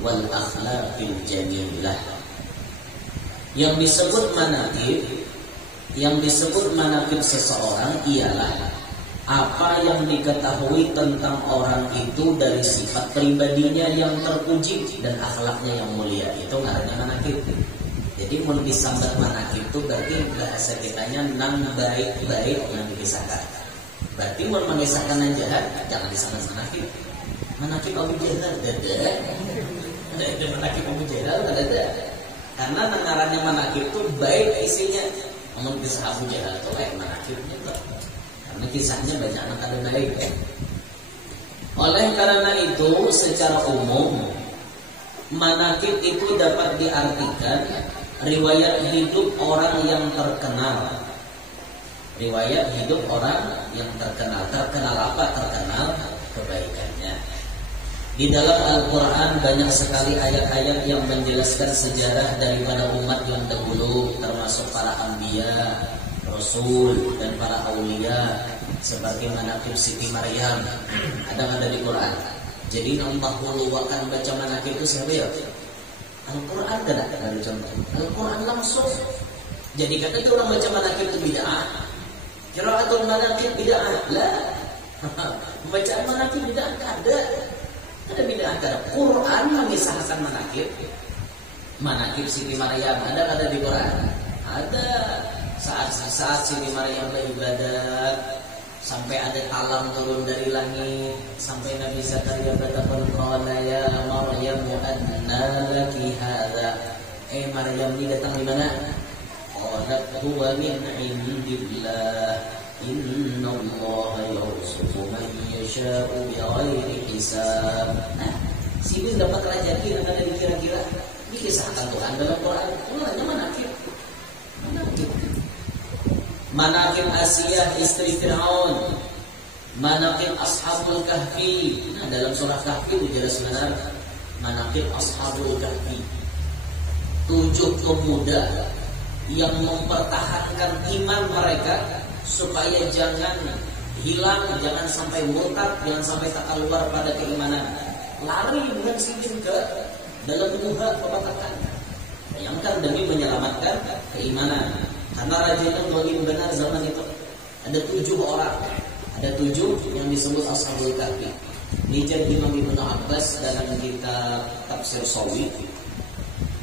wal akhlaqil jamilah. Yang disebut manaqib seseorang ialah apa yang diketahui tentang orang itu dari sifat pribadinya yang terpuji dan akhlaknya yang mulia. Itu ngarannya manaqib. Jadi mau disambat manaqib itu berarti bahasa kitanya nang baik-baik yang dikisahkan. Berarti mau mengisahkan yang jahat jangan disambat manaqib. Manaqib Abu Jahal ada manaqib Abu Jahal ada. Karena ngarannya manaqib itu baik isinya. Namun kisah Abu Jahal itu baik manaqibnya tuh. Karena kisahnya banyak anak ada baik. Oleh karena itu secara umum manaqib itu dapat diartikan riwayat hidup orang yang terkenal. Riwayat hidup orang yang terkenal. Terkenal apa? Terkenal kebaikannya. Di dalam Al-Quran banyak sekali ayat-ayat yang menjelaskan sejarah daripada umat yang dahulu, termasuk para anbiya, rasul, dan para aulia, seperti manaqib Siti Maryam. Ada di Quran. Jadi nampak akan baca manaqib itu siapa ya? Al-Quran kan ada contoh. Al-Quran langsung. Jadi katanya orang baca manaqib itu bid'ah. Qiraatul manaqib bid'ah. Lah. Bacaan manaqib bid'ah ada. Ada bid'ah ada. Quran mengisahkan manaqib. Manaqib Siti Maryam ada di Quran. Ada saat Siti Maryam beribadah sampai ada talam turun dari langit, sampai Nabi Zakaria berkata qala ya Maryam anna laki hadza. Maryam ini datang di mana? Qalat huwa min indillah innallaha yarzuqu man yasha'u bighairi hisab. Sini dapat rezeki yang ada dikira-kira dikisahkan Tuhan dalam Quran. Namanya manaqib. Manaqib Asiyah istri Fir'aun, manaqib Ashabul Kahfi. Dalam surah Kahfi jelas benar manaqib Ashabul Kahfi. 7 pemuda yang mempertahankan iman mereka supaya jangan hilang, jangan sampai murtad, jangan sampai tak keluar pada keimanan. Lari dengan sujud ke dalam guha kebatakan. Bayangkan demi menyelamatkan keimanan. Karena raja itu dolim benar zaman itu. Ada 7 orang. Ada 7 yang disebut Ashabul Kahfi. Dijad Imam Ibnu Abbas dalam kitab Tafsir Sawi.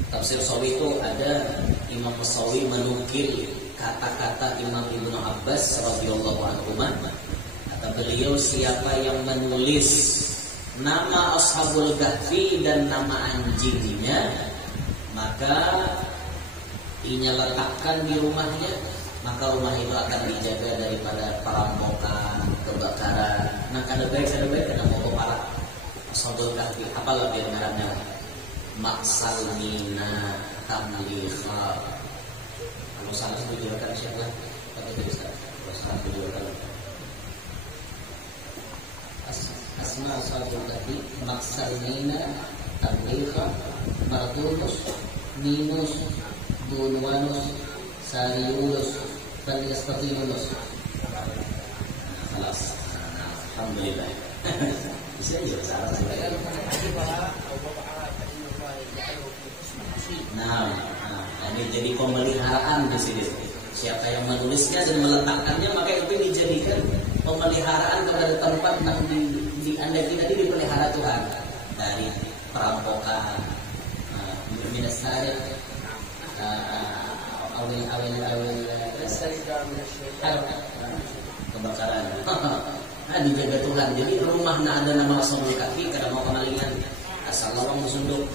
Tafsir Sawi itu ada Imam Sawi menukil kata-kata Imam Ibnu Abbas radhiyallahu anhu. Kata beliau, siapa yang menulis nama Ashabul Kahfi dan nama anjingnya, maka ia letakkan di rumahnya, maka rumah itu akan dijaga daripada perampokan, kebakaran. Nah, kada baik ada mau para Ashabul Kahfi. Apa lagi ngarannya? Maksalmina tamlikha. Kalau salah dijelaskan siapa? Tapi bisa. Kalau salah dijelaskan. Asma Ashabul Kahfi Maksalmina tamlikha Mardulus minus Dunwanus Sariulus Falistatilus. Alas. Alhamdulillah. Bisa ya salah saya. Nah, ini jadi pemeliharaan di sini. Siapa yang menulisnya dan meletakkannya, maka itu dijadikan pemeliharaan kepada tempat yang Anda kita dipelihara Tuhan dari perampokan, minas tarik, awil kebakaran. Nah, dijaga Tuhan. Jadi rumah ada nama Ashabul Kahfi karena mau kemalingan. Asal lawang disunduk.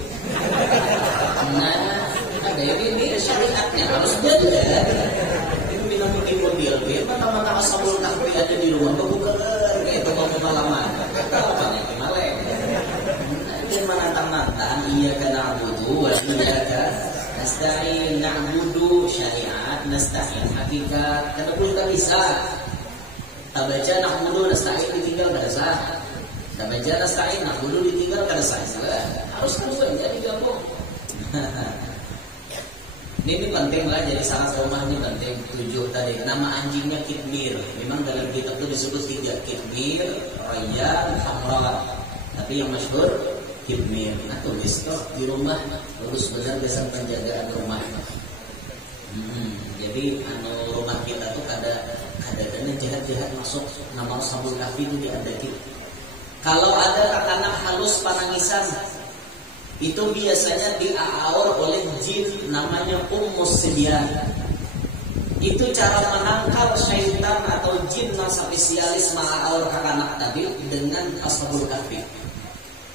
Nah, ada ini syariatnya harus benar. Itu bilang bikin mobil, mata-mata Ashabul Kahfi ada di rumah, bukan kayak tukang pengalaman. Apa nih kemarin? Dia menantang-nantang, iya karena abudu, iya kan. Nasta'in na'budu syariat, nasta'in hakikat. Karena belum tak bisa. Tak baca na'budu, nasta'in ditinggal kada sah. Tak baca nasta'in na'budu ditinggal kada sah. Harus aja digabung. Ini penting lah, jadi syarat rumah ini penting. 7 tadi. Nama anjingnya Kitmir. Memang dalam kitab itu disebut 3, Kitmir, Rayyan, Hamra. Tapi yang masyhur Kitmir. Nah, tulis kok di rumah urus benar biasa penjagaan rumah. Jadi rumah kita tuh ada jahat-jahat masuk nama Ashabul Kahfi itu diadaki. Kalau ada anak halus panangisan, itu biasanya diaur oleh jin namanya Ummus Sidyan. Itu cara menangkal syaitan atau jin yang spesialis mengaur anak tadi dengan Ashabul Kahfi.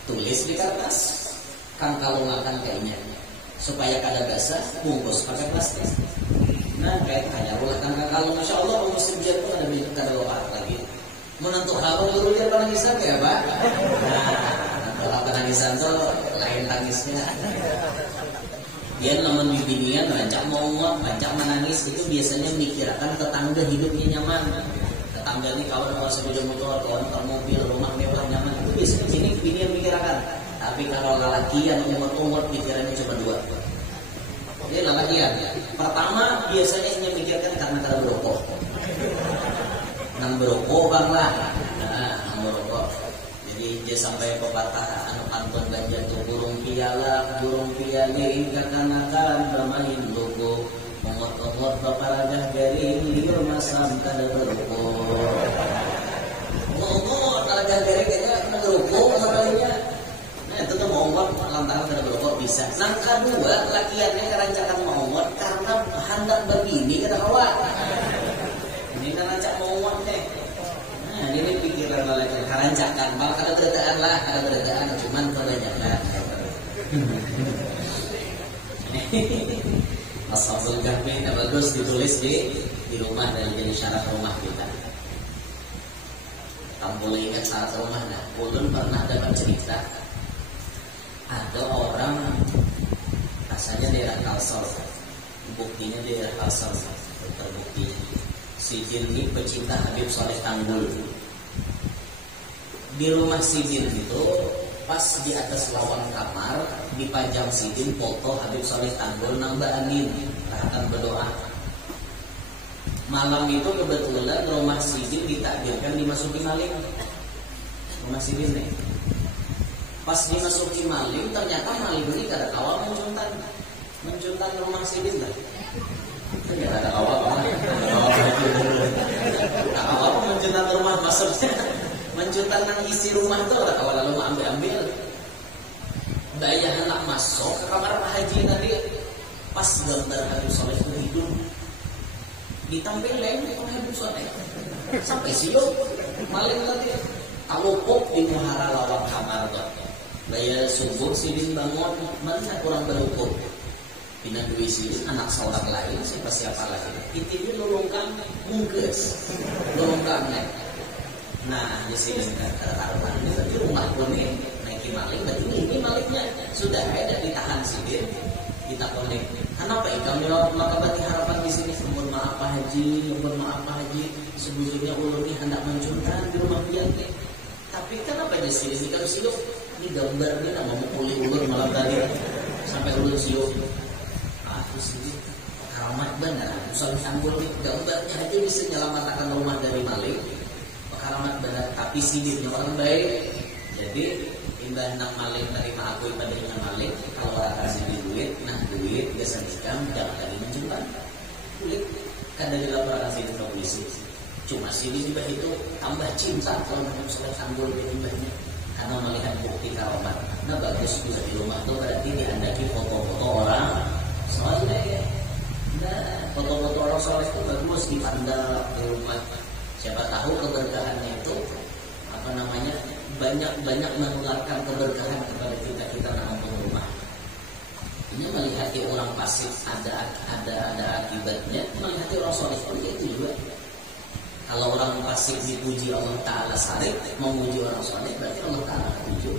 Tulis di kertas, kang kalau makan kayaknya supaya kada basah, bungkus pakai plastik. Nah, kayak ulah kang kalau masya Allah Ummus Sidyan itu ada bentuk kada wapat lagi. Menentu kalau dulu dia panangisan kayak apa? Nah, kalau panangisan tuh lain tangisnya. Dia namun bibinian rancak mau nguap, rancak menangis itu biasanya memikirkan tetangga hidupnya nyaman. Tetangga ini kawan sepeda motor, kawan mobil, rumah mewah nyaman itu biasanya sini bini yang mikirkan. Tapi kalau lelakian umur pikirannya cuma 2. Dia lelakian. Pertama biasanya yang mikirkan karena kada berokok. Nang berokok bang lah. Nang berokok. Jadi dia sampai pepatah antun gajah tuh burung piala kakanakan bermain logo mengot-ngot baparadah garing liur masam kada berokok. Ngomong paradah garing kayaknya kada berokok masalahnya. Nah itu tuh mongot lantaran kada berokok bisa. Nang kedua lakiannya kerancakan mongot karena hendak berbini kada kawat. Ini kan rancak mongot deh. Nah ini pikiran lagi kerancakan. Kalau kada berdaan lah, kada berdaan cuman kebanyakan. Ashabul Kahfi bagus ditulis di rumah dan jadi syarat rumah kita. Kamu boleh ingat syarat rumah. Nah, ulun pernah dapat cerita ada orang asalnya daerah Kalsel, buktinya daerah Kalsel, terbukti si jin ini pecinta Habib Saleh Tanggul. Di rumah si jin itu pas di atas lawang kamar dipajang sidin foto Habib Saleh Tanggul nambah angin akan berdoa. Malam itu kebetulan rumah sidin ditakdirkan dimasuki maling. Rumah sidin nih. Pas dimasuki maling ternyata maling ini kada kawal mencuntan rumah sidin lah. Ternyata ada kawal. Kawal mencuntan rumah maksudnya. Mencutan nang isi rumah tuh ada kawal lalu ambil. Daya anak masuk ke kamar Pak Haji tadi pas gambar Habib Saleh itu hidup ditampilin oleh Habib Saleh sampai situ maling tadi alupuk di muhara lawang kamar tuh. Daya subuh sidin bangun mana kurang berukur. Bina dua sidin anak saudara lain siapa lagi. Itu lulungkan mungkes lulungkan Nah, di sini taruhan ini berarti rumah pun nih naikin maling, berarti ini malingnya sudah ada ditahan sidin, kita konek. Kenapa kami maka berarti harapan di sini? Mohon maaf Pak Haji, sebelumnya ulun ini hendak mencuntan di rumah pian. Tapi kenapa di sini kalau siup ini gambar ini nama mukuli ulun malam tadi sampai ulun siup. Aku sini karamat benar, Saleh Tanggul ini gambarnya aja bisa menyelamatkan rumah dari maling. Karamat benar, tapi sidinnya orang baik. Jadi imbah nang maling terima aku ibadahnya maling. Kalau orang kasih duit, nah duit biasa dikam jangan lagi mencuntan. Duit kan dari laporan sidin ke polisi. Cuma si hibah itu tambah cinta kalau Nabi Soleh Sanggul hibahnya karena melihat bukti karamat. Nah bagus juga di rumah tuh berarti diandaki foto-foto orang soleh. Nah foto-foto orang soleh itu bagus dipandang di rumah. Siapa tahu keberkahannya itu banyak menularkan keberkahan kepada kita menonton rumah. Ini melihati orang pasif ada akibatnya, melihati orang soleh pun itu juga. Kalau orang pasif dipuji Allah Ta'ala sarik, memuji orang soleh berarti Allah Ta'ala puji.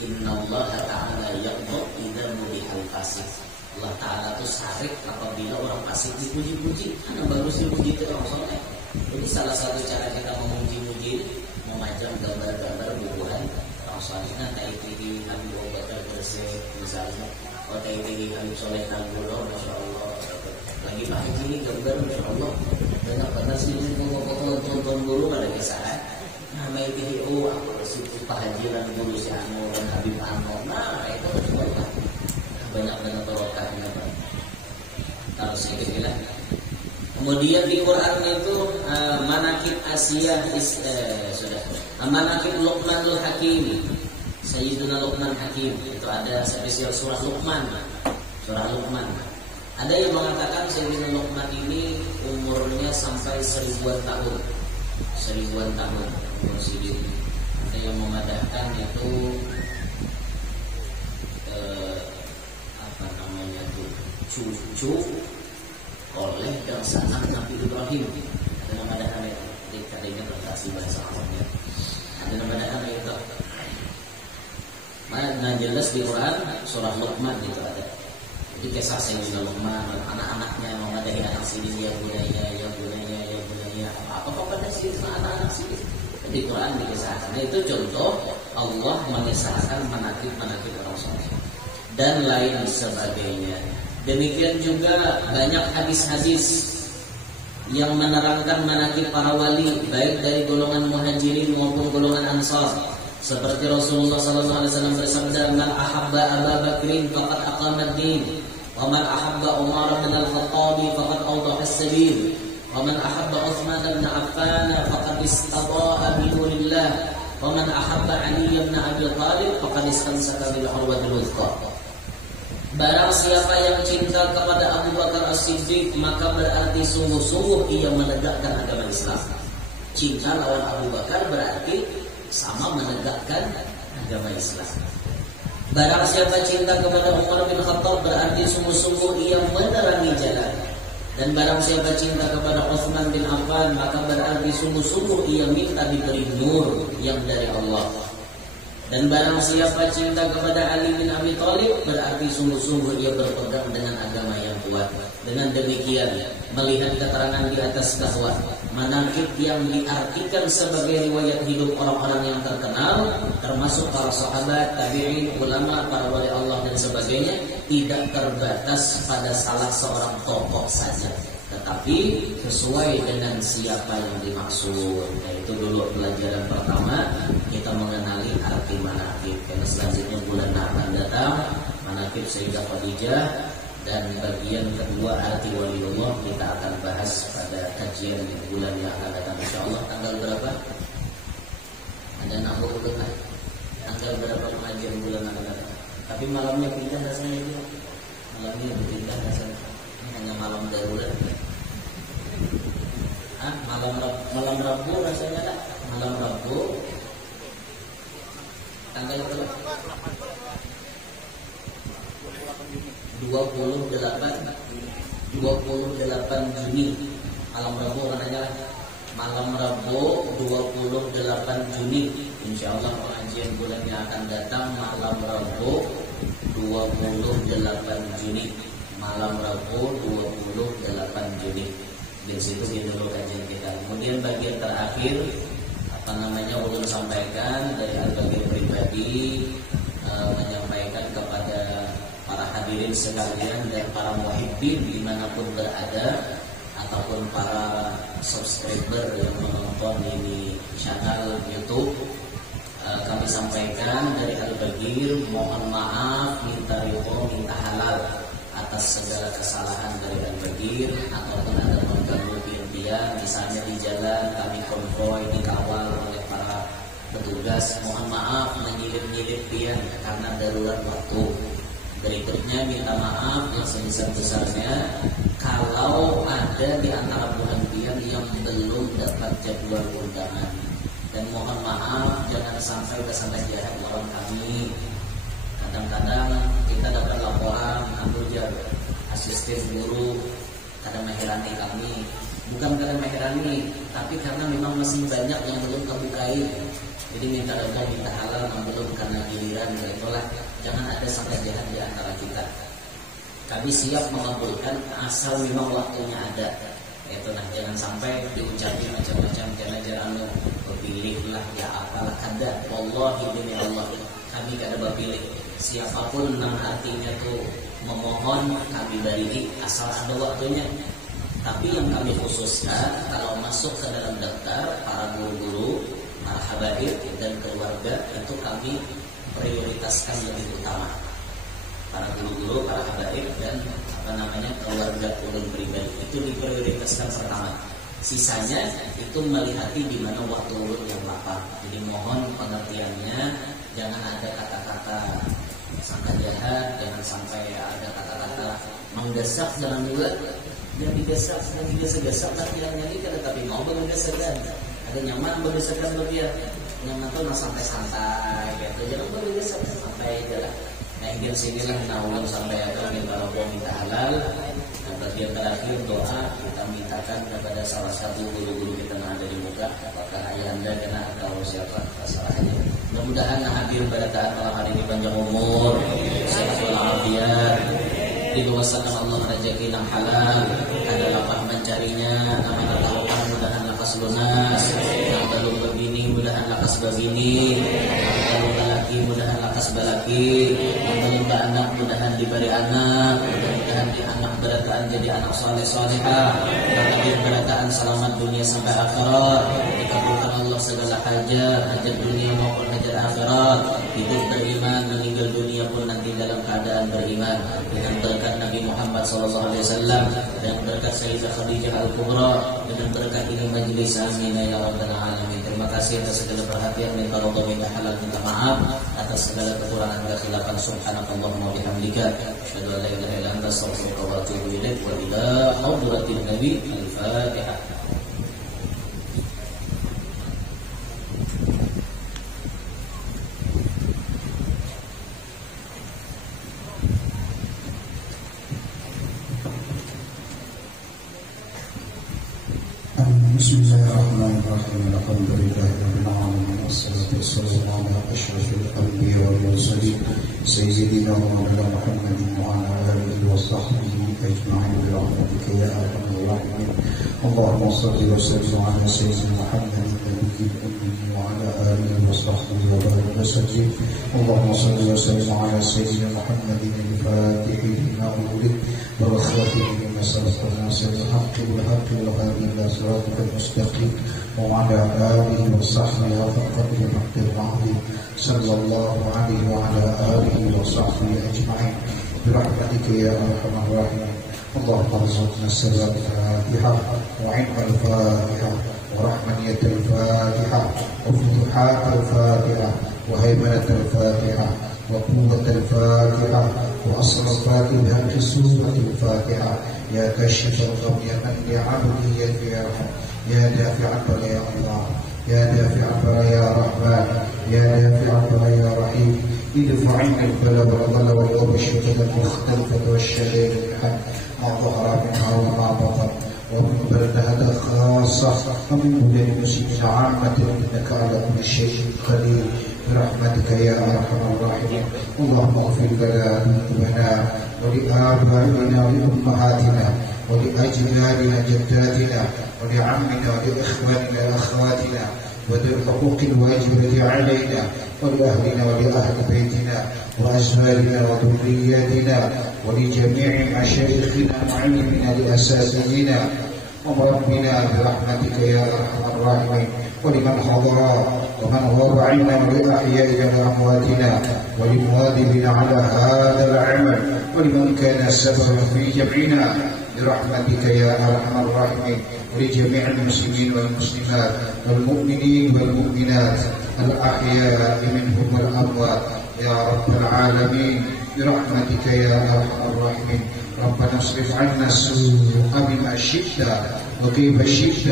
Innallaha ta'ala yaqdu idza mudihal fasik. Allah Ta'ala itu sarik apabila orang pasif dipuji-puji. Karena bagus dipuji itu orang soleh. Jadi salah satu cara kita memuji-muji, memajang gambar-gambar bubuhan orang soleh. Nah, taiti Nabi Abu Bakar Gresik misalnya, atau taiti Nabi Soleh Nanggulo, Masya Allah. Lagi Pak Haji ini gambar, Masya Allah. Banyak banget sih foto-foto tonton dulu pada kisah. Nah, taiti aku situ Pak Haji Nanggulo si Anu dan Habib Anwar. Nah, itu banyak barokahnya. Kalau sedikit. Kemudian di Quran itu manakib Asia sudah. Manakib Luqmanul Hakim. Sayyiduna Luqman Hakim itu ada spesial surah Luqman. Surah Luqman. Ada yang mengatakan Sayyidina Luqman ini umurnya sampai 1000-an tahun. 1000-an tahun umur Sayyidina. Ada yang memadahkan itu cucu oleh dan anak Nabi Ibrahim. Ada nama dahana itu, katanya berkasih bahasa Arabnya. Ada nama dahana itu. Nah jelas di Quran surah Luqman itu ada. Jadi kisah Sayyidina Luqman, anak-anaknya memadahi anak sini, ya bunaya, apa pada sini anak-anak sini. Di Quran dikisahkan. Nah, itu contoh Allah mengisahkan manakib orang soleh dan lain sebagainya. Demikian juga banyak hadis-hadis yang menerangkan manakib para wali, baik dari golongan muhajirin maupun golongan ansar. Seperti Rasulullah SAW bersabda, "Man ahabba Abu Bakrin faqad aqama ad-din, wa man ahabba Umar bin Al-Khattab faqad awdaha as-sabil, wa man ahabba Uthman bin Affan faqad istata'a bi nurillah, wa man ahabba Ali bin Abi Thalib faqad istamsaka bil urwatil wuthqa." Barang siapa yang cinta kepada Abu Bakar As-Siddiq, maka berarti sungguh-sungguh ia menegakkan agama Islam. Cinta lawan Abu Bakar berarti sama menegakkan agama Islam. Barang siapa cinta kepada Umar bin Khattab, berarti sungguh-sungguh ia menerangi jalan. Dan barang siapa cinta kepada Uthman bin Affan, maka berarti sungguh-sungguh ia minta diberi nur yang dari Allah. Dan barang siapa cinta kepada Ali bin Abi Thalib, berarti sungguh-sungguh ia berpegang dengan agama yang kuat. Dengan demikian, melihat keterangan di atas bahwa manakib yang diartikan sebagai riwayat hidup orang-orang yang terkenal, termasuk para sahabat, tabi'in, ulama, para wali Allah dan sebagainya, tidak terbatas pada salah seorang tokoh saja, tetapi sesuai dengan siapa yang dimaksud. Yaitu dulu pelajaran pertama, kita mengenali arti manakib. Karena selanjutnya bulan akan datang, manakib Sayyidah Khadijah, dan bagian kedua arti waliullah kita akan bahas pada kajian bulan yang akan datang. Insyaallah tanggal berapa? Ada nak bulan tanggal berapa pengajian bulan akan datang? Tapi malamnya pindah rasanya itu. Malamnya pindah rasanya. Ini hanya malam darurat. Malam Rabu rasanya tak? Malam Rabu tanggal berapa? 28 Juni malam Rabu katanya. Malam Rabu 28 Juni insyaallah pengajian bulannya akan datang. Malam Rabu 28 Juni malam Rabu 28 Juni. Di situ dulu kajian kita. Kemudian bagian terakhir ulun sampaikan dari bagian pribadi, menyampaikan kepada para hadirin sekalian dan para muhibbin dimanapun berada, ataupun para subscriber yang menonton ini channel YouTube, kami sampaikan dari Al-Bagir, mohon maaf, minta ridho, minta halal atas segala kesalahan dari Al-Bagir, ataupun ada mengganggu siang misalnya di jalan kami konvoy dikawal oleh para petugas, mohon maaf menyilip-nyilip pian karena darurat waktu. Berikutnya minta maaf yang sebesar-besarnya kalau ada di antara bulan pian yang belum dapat jadwal undangan. Dan mohon maaf jangan sampai kesalahan orang kami. Kadang-kadang kita dapat laporan asisten guru kadang mengherani kami, bukan karena mengherani, tapi karena memang masih banyak yang belum terbukai. Jadi minta doa, minta halal yang belum karena giliran, itulah jangan ada sampai jahat di antara kita. Kami siap mengabulkan asal memang waktunya ada. Itu nah, jangan sampai diucapin macam-macam, jangan berpilihlah ya apalah kada. Wallahi demi Allah kami kada berpilih. Siapapun nang hatinya tuh memohon kami beri asal ada waktunya. Tapi yang kami khususkan kalau masuk ke dalam daftar para guru-guru, para habaib dan keluarga itu kami prioritaskan lebih utama. Para guru-guru, para habaib dan keluarga ulun pribadi itu diprioritaskan pertama. Sisanya itu melihati di mana waktu ulun yang lapar. Jadi mohon pengertiannya, jangan ada kata-kata sangka jahat, jangan sampai ada kata-kata menggesak dalam juga. Jangan digesak, jangan digesak-gesak tapi yang nyanyi kada tapi mau menggesakan. Ada nyaman menggesakan lebih ya. Nyaman tuh sampai santai gitu. Jangan menggesak sampai jalan. Nah, ingin sinilah naulun sampai ada minta roboh minta halal. Dan bagian terakhir doa kita mintakan kepada salah satu guru-guru kita yang ada di muka, apakah ayahanda kena atau siapa masalahnya. Mudah-mudahan hadir pada taat malam hari ini panjang umur, sehat walafiat, dibawahkan Allah rezeki yang halal, ada lapang mencarinya, aman tertahukan mudahan lakas lunas, yang belum berbini mudahan lakas berbini, yang belum balaki mudahan lakas balaki, yang belum beranak mudahan diberi anak, mudahan di anak berataan jadi anak soleh-solehah, yang hadir berataan selamat dunia sampai akhirat, dikabulkan Allah segala hajat dunia maupun hajat akhirat, hidup beriman, meninggal dunia pun nanti dalam keadaan beriman, dengan berkat Nabi Muhammad SAW dan berkat Sayyidah Khadijah Al-Kubra, dengan berkat ini majlis amin ya rabbal alamin. Terima kasih atas segala perhatian, minta rodo, minta halal, minta maaf atas segala kekurangan dan khilafan. Subhanakallahumma wa bihamdika, asyhadu an la ilaha illa anta, astaghfiruka wa atubu ilaik. Wa ila hadratin nabi al-Fatihah. Bismillahirrahmanirrahim. Alhamdulillahirabbil alamin. Wassalatu wassalamu ala asyrafil anbiya'i wal mursalin sayyidina Muhammadin wa ala alihi wa sahbihi ajma'in bi rahmatika ya arhamar rahimin. Allahumma shalli wa sallim ala sayyidina Muhammadin nabiyil ummi wa ala alihi wa sahbihi wa barik wa sallim. Allahumma shalli wa sallim ala sayyidina Muhammadin al-Fatihi lima ughliq wal khatimi lima sabaqa nasrul haqqi wal haqqi wal hadi ila siratal mustaqim wa ala alihi wa sahbihi wa qadri haqqil azim sallallahu alaihi wa ala alihi wa sahbihi ajma'in bi rahmatika ya arhamar rahimin. Allahumma arzuqna sirra al-Fatiha wa 'ilma al-Fatiha wa rahmaniyat al-Fatiha wa futuhat al-Fatiha wa haymanat al-Fatiha wa quwwat al-Fatiha wa asr al-Fatiha bi surati al-Fatiha ya kashif al-gham ya man li'abdi yarham ya dafi'an ya Allah ya dafi'an ya Rahman ya dafi'an ya Rahim idfa' 'anna al-bala wal-dhala wal-wabsh al-mukhtalifah wash-shada'id al-had ma dhahara minha wa ma batan ومن بلد هذا خاصة ومن بلاد المسلمين عامة إنك على كل شيء قدير برحمتك يا أرحم الراحمين. اللهم اغفر لنا ذنوبنا ولآبائنا ولأمهاتنا ولأجدادنا جداتنا ولعمنا ولإخواننا أخواتنا وذي الحقوق الواجبة علينا ولأهلنا ولأهل بيتنا وأزواجنا وذرياتنا ولجميع مشايخنا وعلمنا لأساتذتنا ومربنا برحمتك يا أرحم الراحمين. ولمن حضر ومن غاب عنا ولأحيائنا وأمواتنا وللواظبين على هذا العمل ولمن كان سببا في جمعنا برحمتك يا أرحم الراحمين. ولجميع المسلمين والمسلمات والمؤمنين والمؤمنات الأحياء منهم والأموات يا رب العالمين برحمتك يا أرحم الراحمين. ربنا اصرف عنا السوء بما شئت وكيف شئت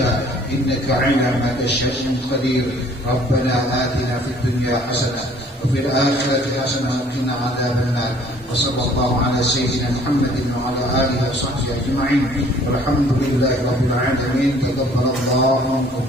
إنك على ما تشاء قدير. ربنا آتنا في الدنيا حسنة وفي الآخرة حسنة وقنا عذاب النار. وصلى الله على سيدنا محمد وعلى آله وصحبه أجمعين والحمد لله رب العالمين. تقبل الله منكم.